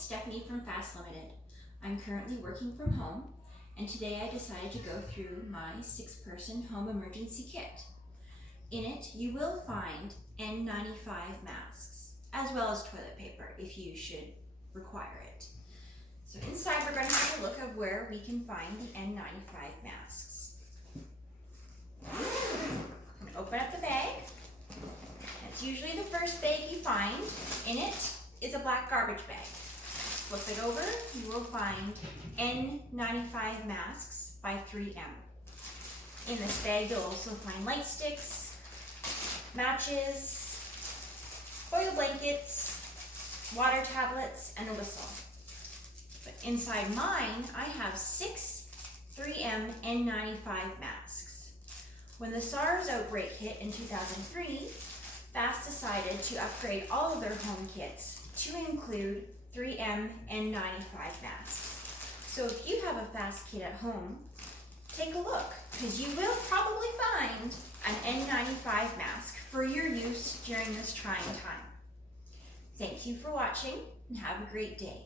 it's Stephanie from F.A.S.T. Limited. I'm currently working from home, and today I decided to go through my 6-person home emergency kit. In it, you will find N95 masks, as well as toilet paper if you should require it. So inside we're going to have a look of where we can find the N95 masks. I'm going to open up the bag. It's usually the first bag you find. In it is a black garbage bag. Flip it over, you will find N95 masks by 3M. In this bag you'll also find light sticks, matches, oil blankets, water tablets, and a whistle. But inside mine, I have 6 3M N95 masks. When the SARS outbreak hit in 2003, F.A.S.T. decided to upgrade all of their home kits to include 3M N95 masks. So if you have a F.A.S.T. kit at home, take a look, because you will probably find an N95 mask for your use during this trying time. Thank you for watching, and have a great day.